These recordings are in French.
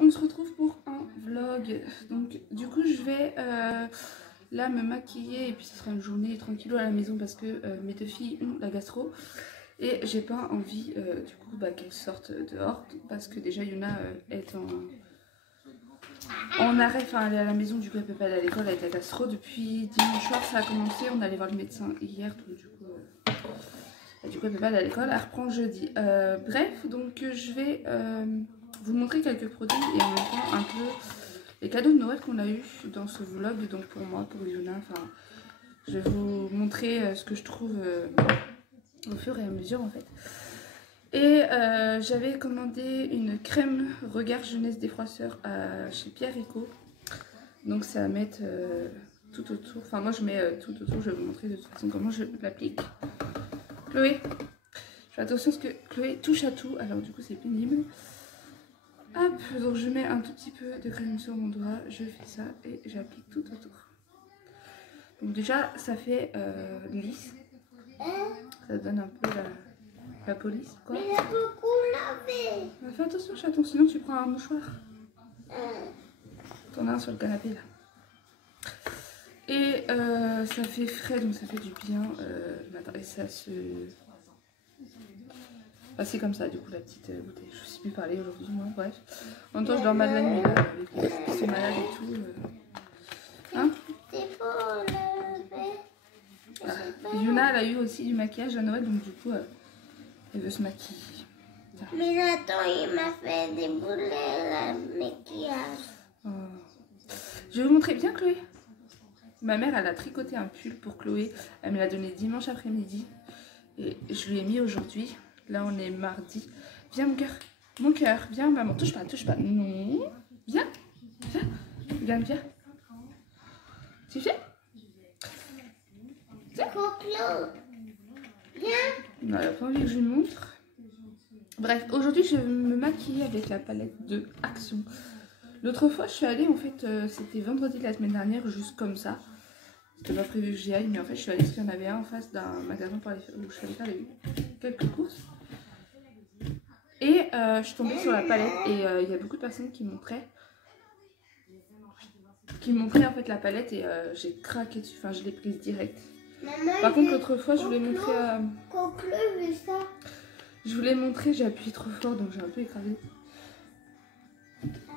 on se retrouve pour un vlog. Donc du coup je vais là me maquiller et puis ce sera une journée tranquille à la maison parce que mes deux filles ont la gastro. Et j'ai pas envie du coup qu'elles sortent dehors parce que déjà Yuna est en arrêt, enfin elle est à la maison, du coup elle peut pas aller à l'école avec la gastro. Depuis dimanche soir ça a commencé, on allait voir le médecin hier, donc du coup elle peut pas aller à l'école, elle reprend jeudi. Bref, donc je vais vous montrer quelques produits et en même temps un peu les cadeaux de Noël qu'on a eu dans ce vlog, donc pour moi, pour Yuna, enfin je vais vous montrer ce que je trouve au fur et à mesure en fait. Et j'avais commandé une crème regard jeunesse défroisseur chez Pierre Rico. Donc ça va mettre tout autour, enfin moi je mets tout autour, je vais vous montrer de toute façon comment je l'applique. Chloé, je fais attention parce que Chloé touche à tout, alors du coup c'est pénible. Hop, donc je mets un tout petit peu de crème sur mon doigt, je fais ça et j'applique tout autour. Donc déjà ça fait lisse, ça donne un peu la police quoi. Mais il a beaucoup lavé. Fais attention chaton, sinon tu prends un mouchoir. T'en as un sur le canapé là. Et ça fait frais donc ça fait du bien le matin et ça se... Ah, c'est comme ça du coup la petite bouteille. Je ne sais plus parler aujourd'hui moi, bref. En même temps je dors mal la nuit là, avec les qui sont malades et tout. Hein? C'est pour lever. Yuna elle a eu aussi du maquillage à Noël donc du coup elle veut se maquiller. Tiens. Mais attends, il m'a fait débouler le maquillage. Oh. Je vais vous montrer bien Chloé. Ma mère elle a tricoté un pull pour Chloé. Elle me l'a donné dimanche après-midi. Et je lui ai mis aujourd'hui. Là on est mardi. Viens mon cœur. Mon cœur. Viens maman. Touche pas, touche pas. Non. Viens. Viens. Viens, viens. Tu fais? Coco, viens. Non, elle n'a pas envie que je lui montre. Bref, aujourd'hui je vais me maquiller avec la palette de Action. L'autre fois je suis allée en fait, c'était vendredi de la semaine dernière, juste comme ça. C'était pas prévu que j'y aille, mais en fait je suis allée parce qu'il y en avait un en face d'un magasin pour aller, où je suis allée faire quelques courses. Et je suis tombée sur la palette et il y a beaucoup de personnes qui montraient en fait la palette et j'ai craqué dessus, enfin je l'ai prise direct. Maman, Par contre l'autre fois je voulais montrer... Coco, vu ça. Je voulais montrer, j'ai appuyé trop fort donc j'ai un peu écrasé.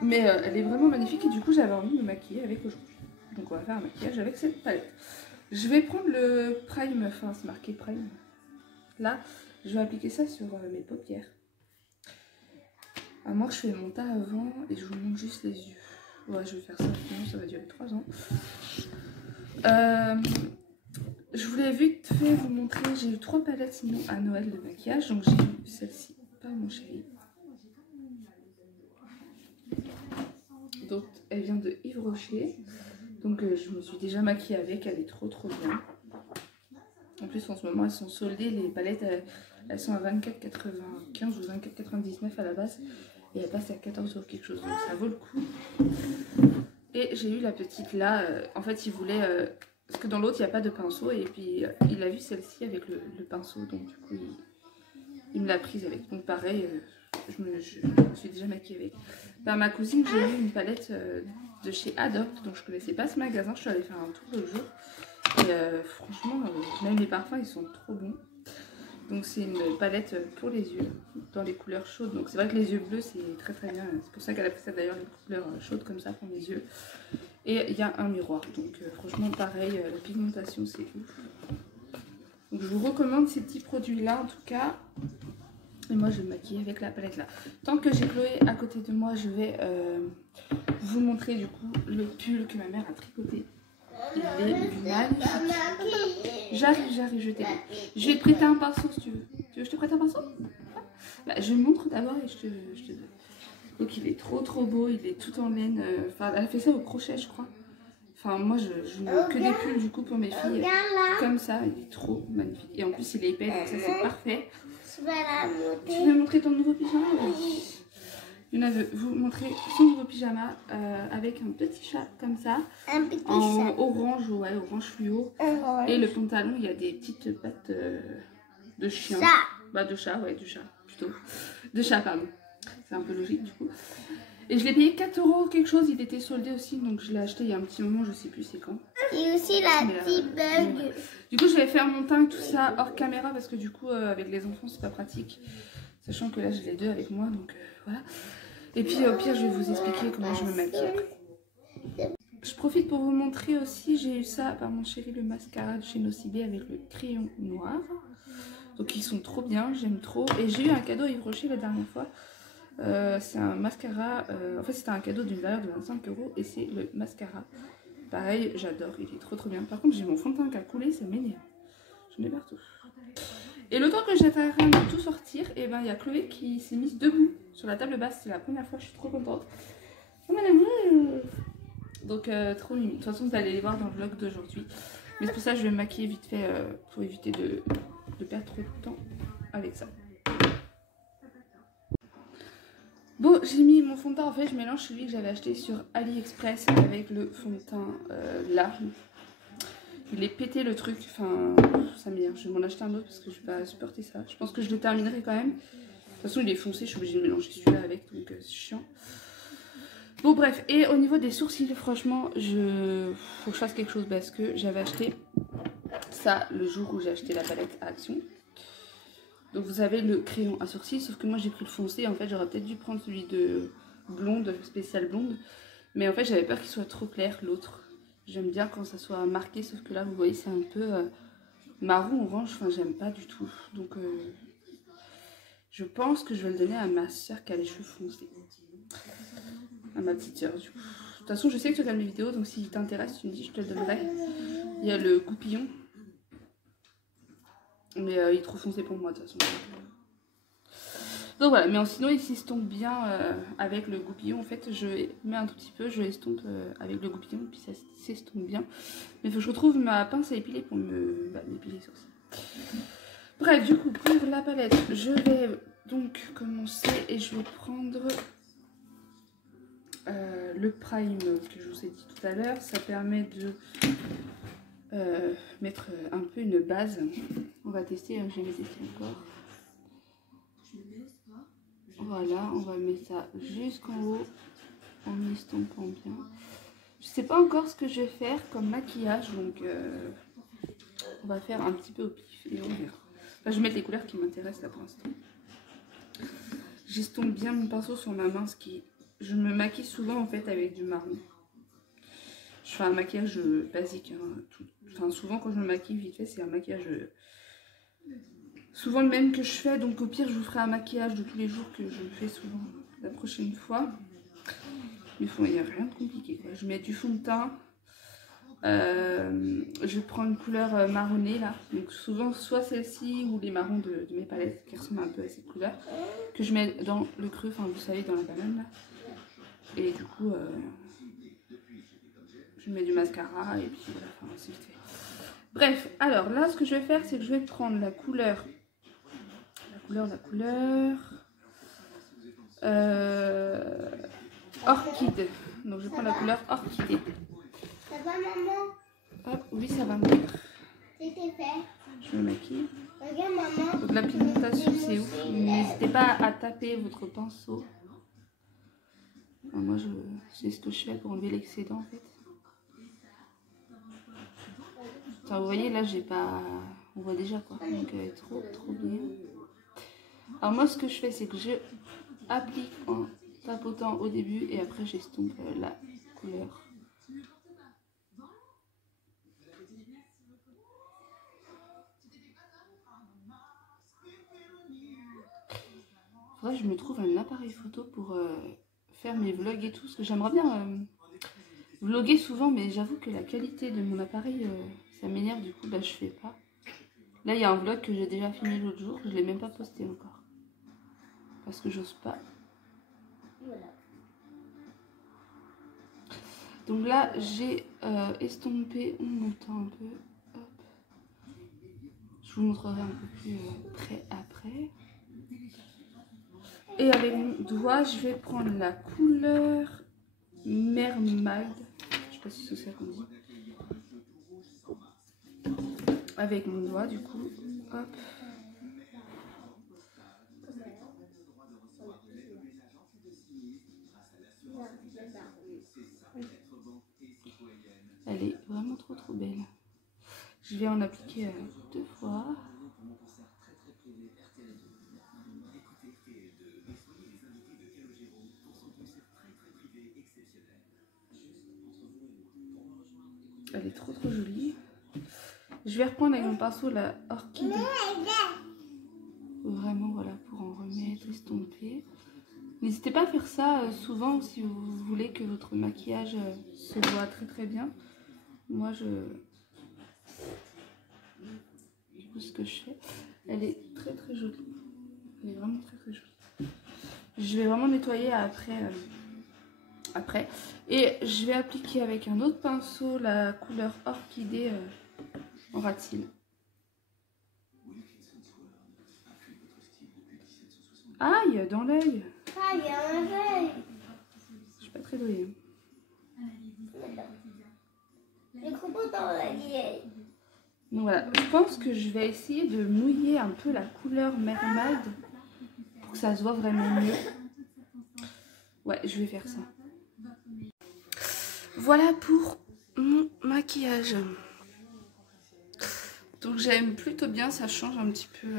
Mais elle est vraiment magnifique et du coup j'avais envie de me maquiller avec aujourd'hui. Donc on va faire un maquillage avec cette palette. Je vais prendre le prime, enfin c'est marqué prime. Là, je vais appliquer ça sur mes paupières. À moi je fais mon teint avant et je vous montre juste les yeux. Ouais, je vais faire ça, sinon ça va durer 3 ans. Je voulais vite fait vous montrer, j'ai eu 3 palettes sinon à Noël de maquillage. Donc j'ai eu celle-ci, pas mon chéri. Donc elle vient de Yves Rocher. Donc je me suis déjà maquillée avec, elle est trop bien. En plus en ce moment elles sont soldées, les palettes elles sont à 24,95 ou 24,99 à la base. Et elles passent à 14 € quelque chose, donc ça vaut le coup. Et j'ai eu la petite là, en fait il voulait... parce que dans l'autre il n'y a pas de pinceau et puis il a vu celle-ci avec le pinceau, donc du coup il me l'a prise avec. Donc pareil, je me suis déjà maquillée avec. Par ma cousine j'ai eu une palette de chez Adopt, donc je connaissais pas ce magasin, je suis allée faire un tour l'autre jour. Et franchement, même les parfums ils sont trop bons. Donc c'est une palette pour les yeux, dans les couleurs chaudes. Donc c'est vrai que les yeux bleus c'est très bien, c'est pour ça qu'elle a pris ça d'ailleurs, les couleurs chaudes comme ça pour mes yeux. Et il y a un miroir, donc franchement pareil, la pigmentation c'est ouf. Donc je vous recommande ces petits produits là en tout cas. Et moi je vais me maquiller avec la palette là. Tant que j'ai Chloé à côté de moi, je vais vous montrer du coup le pull que ma mère a tricoté. Il est magnifique. J'arrive, je t'aide. Je vais te prêter un pinceau si tu veux. Tu veux que je te prête un pinceau? Je me montre d'abord et je te donne. Donc il est trop beau, il est tout en laine. Enfin, elle a fait ça au crochet je crois. Enfin moi je mets que des pulls du coup pour mes filles. Comme ça, il est trop magnifique. Et en plus il est épais donc ça c'est parfait. Tu veux montrer ton nouveau pyjama? Yuna veut vous montrer son nouveau pyjama avec un petit chat comme ça, en orange, ouais, orange fluo. Et le pantalon, il y a des petites pattes de chien. Bah de chat, ouais, de chat plutôt. De chat, pardon. C'est un peu logique du coup. Et je l'ai payé 4 € quelque chose, il était soldé aussi, donc je l'ai acheté il y a un petit moment, je sais plus c'est quand. Et aussi la petite bug. Ouais. Du coup je vais faire mon teint tout ça hors caméra parce que du coup avec les enfants c'est pas pratique. Sachant que là j'ai les deux avec moi, donc voilà. Et puis au pire je vais vous expliquer comment je me maquille après. Je profite pour vous montrer aussi, j'ai eu ça par mon chéri, le mascara de chez Nocibé avec le crayon noir. Donc ils sont trop bien, j'aime trop. Et j'ai eu un cadeau Yves Rocher la dernière fois. C'est un mascara, en fait c'était un cadeau d'une valeur de 25 € et c'est le mascara. Pareil, j'adore, il est trop bien. Par contre j'ai mon fond de teint qui a coulé, ça m'énerve. J'en ai partout. Et le temps que j'étais en train de tout sortir, et ben il y a Chloé qui s'est mise debout sur la table basse, c'est la première fois, je suis trop contente. Donc trop mimi. De toute façon vous allez les voir dans le vlog d'aujourd'hui. Mais c'est pour ça que je vais me maquiller vite fait pour éviter de perdre trop de temps avec ça. Bon, j'ai mis mon fond de teint, en fait je mélange celui que j'avais acheté sur AliExpress avec le fond de teint là. Il est pété le truc, enfin ça m'énerve, je vais m'en acheter un autre parce que je vais pas supporter ça. Je pense que je le terminerai quand même. De toute façon il est foncé, je suis obligée de mélanger celui-là avec, donc c'est chiant. Bon bref, et au niveau des sourcils, franchement, faut que je fasse quelque chose parce que j'avais acheté ça le jour où j'ai acheté la palette à Action. Donc vous avez le crayon à sourcils, sauf que moi j'ai pris le foncé, en fait j'aurais peut-être dû prendre celui de blonde, spécial blonde. Mais en fait j'avais peur qu'il soit trop clair, l'autre. J'aime bien quand ça soit marqué, sauf que là vous voyez c'est un peu marron, orange, enfin j'aime pas du tout. Donc je pense que je vais le donner à ma soeur qui a les cheveux foncés. À ma petite soeur du coup. De toute façon je sais que tu regardes mes vidéos, donc si t'intéresse tu me dis, je te le donnerai. Il y a le goupillon. Mais il est trop foncé pour moi de toute façon. Donc voilà, mais sinon il s'estompe bien avec le goupillon. En fait je mets un tout petit peu, je l'estompe avec le goupillon, puis ça s'estompe bien. Mais il faut que je retrouve ma pince à épiler pour m'épiler les sourcils. Bref, du coup pour la palette, je vais donc commencer et je vais prendre le prime que je vous ai dit tout à l'heure. Ça permet de mettre un peu une base. On va tester, je vais tester encore. Voilà, on va mettre ça jusqu'en haut en estompant bien. Je sais pas encore ce que je vais faire comme maquillage, donc on va faire un petit peu au pif et on verra. Enfin, je vais mettre les couleurs qui m'intéressent là pour l'instant. J'estompe bien mon pinceau sur ma main, je me maquille souvent en fait avec du marron. Je fais un maquillage basique, hein, enfin souvent quand je me maquille vite fait c'est un maquillage souvent le même que je fais, donc au pire je vous ferai un maquillage de tous les jours que je fais souvent la prochaine fois. Mais il n'y a rien de compliqué quoi. Je mets du fond de teint, je prends une couleur marronnée là, donc souvent soit celle-ci ou les marrons de mes palettes qui ressemblent un peu à cette couleur, que je mets dans le creux, enfin vous savez dans la banane là, et du coup je mets du mascara et puis voilà, enfin c'est vite fait. Bref, alors là ce que je vais faire c'est que je vais prendre la couleur orchide. Donc je prends la couleur orchidée. Ça va maman? Hop, oui ça va mieux. C'était fait. Je me maquille. Regarde maman. Donc la pigmentation c'est ouf. N'hésitez pas à taper votre pinceau. Enfin, moi c'est ce que je fais pour enlever l'excédent en fait. Enfin, vous voyez là j'ai pas... On voit déjà quoi. Donc elle est trop bien. Alors moi ce que je fais c'est que je applique en tapotant au début et après j'estompe la couleur. Faudrait que je me trouve un appareil photo pour faire mes vlogs et tout, parce que j'aimerais bien vlogger souvent, mais j'avoue que la qualité de mon appareil ça m'énerve, du coup bah je fais pas. Là il y a un vlog que j'ai déjà filmé l'autre jour, je l'ai même pas posté encore parce que j'ose pas. Donc là j'ai estompé en montant un peu. Hop. Je vous montrerai un peu plus près après. Et avec mon doigt je vais prendre la couleur Mermaid. Je sais pas si c'est ça qu'on dit. Avec mon doigt du coup. Hop. Je vais en appliquer 2 fois. Elle est trop jolie. Je vais reprendre avec mon pinceau la orchidée. Vraiment, voilà, pour en remettre, estomper. N'hésitez pas à faire ça souvent si vous voulez que votre maquillage se voit très bien. Moi, du coup, ce que je fais, elle est très jolie. Elle est vraiment très jolie. Je vais vraiment nettoyer après. Et je vais appliquer avec un autre pinceau la couleur orchidée en ras de cils. Aïe, dans l'œil. Aïe, dans l'œil. Je suis pas très douée. J'ai coupé dans l'œil. Donc voilà, je pense que je vais essayer de mouiller un peu la couleur Mermaid pour que ça se voit vraiment mieux. Ouais, je vais faire ça. Voilà pour mon maquillage. Donc j'aime plutôt bien, ça change un petit peu.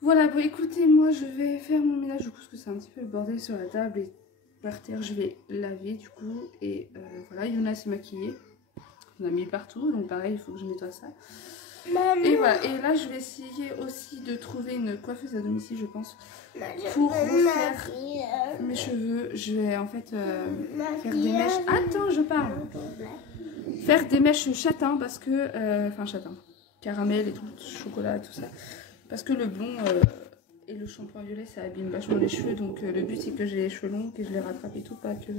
Voilà, bon écoutez, moi je vais faire mon ménage du coup parce que c'est un petit peu le bordel sur la table et par terre je vais laver du coup. Et voilà, Yuna s'est maquillée. On a mis partout, donc pareil, il faut que je nettoie ça. Et voilà, et là je vais essayer aussi de trouver une coiffeuse à domicile, je pense, pour refaire mes cheveux. Je vais en fait faire des mèches. Attends, je parle. Faire des mèches châtain parce que, enfin châtain, caramel et tout, chocolat, tout ça. Parce que le blond et le shampoing violet ça abîme vachement les cheveux, donc le but c'est que j'ai les cheveux longs, que je les rattrape et tout, pas que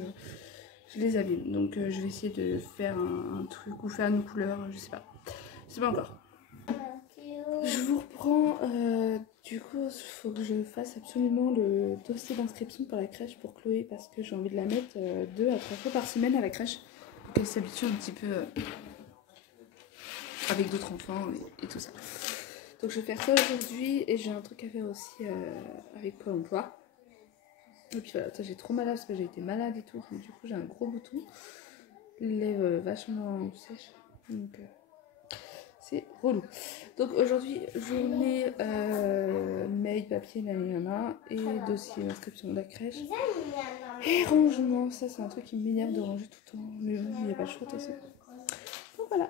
je les abîme. Donc je vais essayer de faire un truc ou faire une couleur, je sais pas encore. Je vous reprends, du coup il faut que je fasse absolument le dossier d'inscription pour la crèche pour Chloé parce que j'ai envie de la mettre 2 à 3 fois par semaine à la crèche pour qu'elle s'habitue un petit peu avec d'autres enfants et tout ça. Donc je vais faire ça aujourd'hui et j'ai un truc à faire aussi avec Pôle emploi. Et puis voilà, j'ai trop mal parce que j'ai été malade et tout, donc du coup j'ai un gros bouton, les lèvres vachement sèches, donc c'est relou. Donc aujourd'hui journée mail, papier, nanana, et dossier d'inscription de la crèche. Et rangement, ça c'est un truc qui m'énerve de ranger tout le temps, mais bon, il n'y a pas le choix de toute façon. Donc voilà.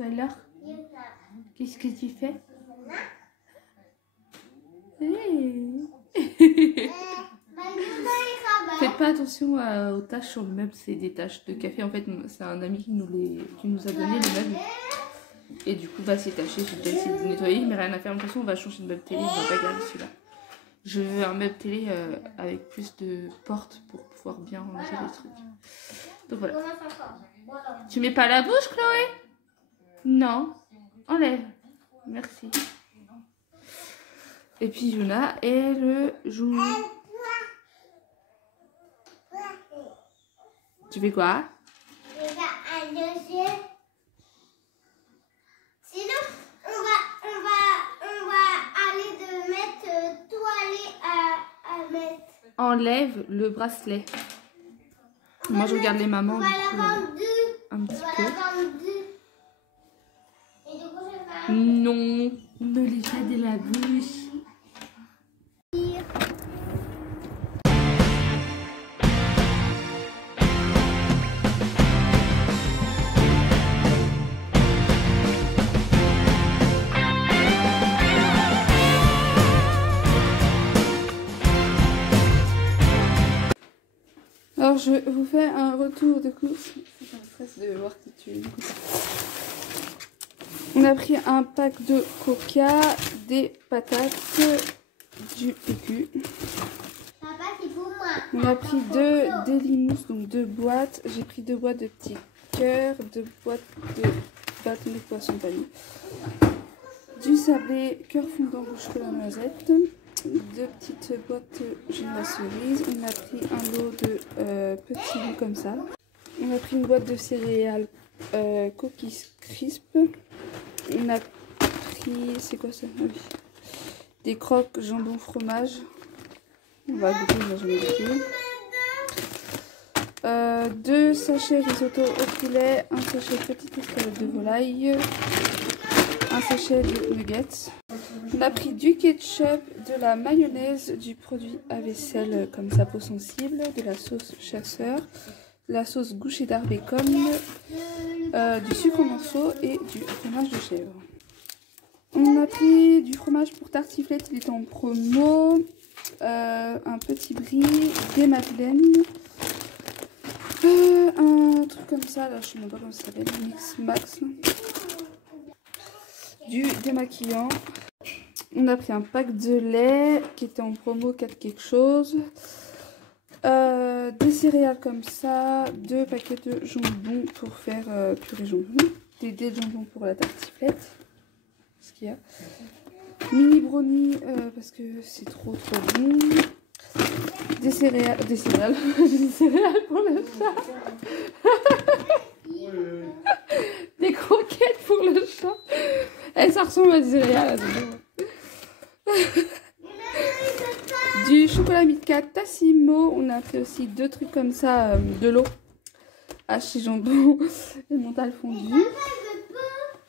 Alors, qu'est-ce que tu fais? Hey. Faites pas attention aux taches sur le meuble, c'est des taches de café. En fait, c'est un ami qui nous a donné les meubles. Et du coup, va s'y tacher. J'ai déjà essayé de nettoyer, mais rien à faire. De toute façon, on va changer de meuble télé. On va pas garder celui-là. Je veux un meuble télé avec plus de portes pour pouvoir bien ranger les trucs. Donc voilà. Tu mets pas la bouche, Chloé? Non. Enlève. Merci. Et puis Yuna, elle joue. Tu fais quoi? Je vais un dossier. Sinon, on va aller de mettre tout aller à mettre. Enlève le bracelet. Moi je regarde les mamans. On va la vendre un petit peu. Et du coup, je vais faire... Non, ne les pas de la bouche. Alors je vous fais un retour de course. C'est un stress de voir que tu écoutes. On a pris un pack de coca, des patates, du PQ. Papa, c'est pour moi. On a pris 2 Dailimousse, donc 2 boîtes. J'ai pris 2 boîtes de petits cœurs, 2 boîtes de bâtons de poisson pané. Du sablé cœur fondant au chocolat noisette. 2 petites boîtes Génoise cerise. On a pris un lot de petits bouts comme ça. On a pris une boîte de céréales Cookies Crisp. On a pris, c'est quoi ça? Ah oui. Des croques jambon fromage. On va goûter, on va jamais goûter. 2 sachets risotto au poulet, un sachet petite escalope de volaille, un sachet de nuggets. On a pris du ketchup, de la mayonnaise, du produit à vaisselle comme sa peau sensible, de la sauce chasseur, la sauce goût cheddar bacon, du sucre en morceaux et du fromage de chèvre. On a pris du fromage pour tartiflette, il était en promo, un petit brie, des madeleines, un truc comme ça, là je sais même pas comment ça s'appelle, Mix Max, du démaquillant. On a pris un pack de lait qui était en promo 4 quelque chose, des céréales comme ça, 2 paquets de jambon pour faire purée jambon, des dés de jambon pour la tartiflette, ce qu'il y a, mini brownie parce que c'est trop bon, des céréales des céréales pour le chat, des croquettes pour le chat, ça ressemble à des céréales là, du chocolat Milka Tassimo. On a pris aussi 2 trucs comme ça, de l'eau haché jambon et mental fondu.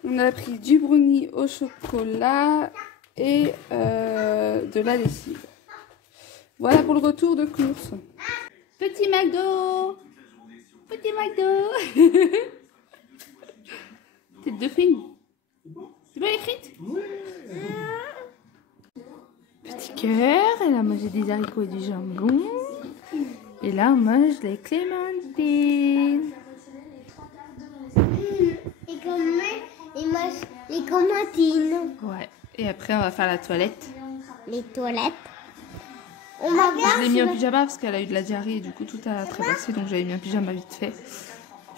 On a pris du brownie au chocolat et de la lessive. Voilà pour le retour de course. Petit McDo, petit McDo. Tête de frime. C'est bien écrite? Petit cœur, elle a mangé des haricots et du jambon. Et là, on mange les clémentines. Et comme il mange les clémentines. Ouais. Et après, on va faire la toilette. Les toilettes. On va voir. Je l'ai mis en pyjama parce qu'elle a eu de la diarrhée et du coup, tout a traversé. Donc, j'avais mis un pyjama vite fait.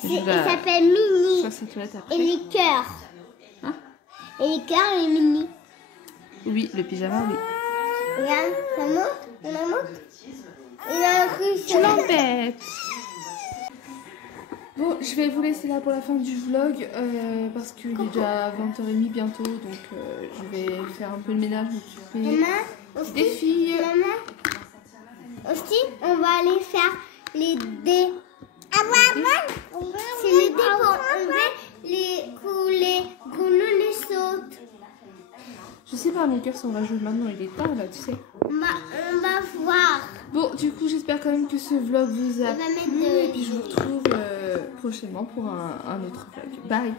Il s'appelle Mini. Faire sa toilette après. Et les cœurs. Hein? Et les cœurs et Mini. Oui, le pyjama, oui. Regarde, ça monte, on la monte. Il a un truc Tu l'embêtes. Bon, je vais vous laisser là pour la fin du vlog parce qu'il est déjà 20h30 bientôt, donc je vais faire un peu de ménage, m'occuper des filles. Maman, aussi, on va aller faire les dés. C'est les dés qu'on met les grenouilles sautent. Je sais pas, mon cœur, si on va jouer maintenant, il est tard là, tu sais. On va voir. Bon, du coup, j'espère quand même que ce vlog vous a plu et puis je vous retrouve prochainement pour un autre vlog. Bye!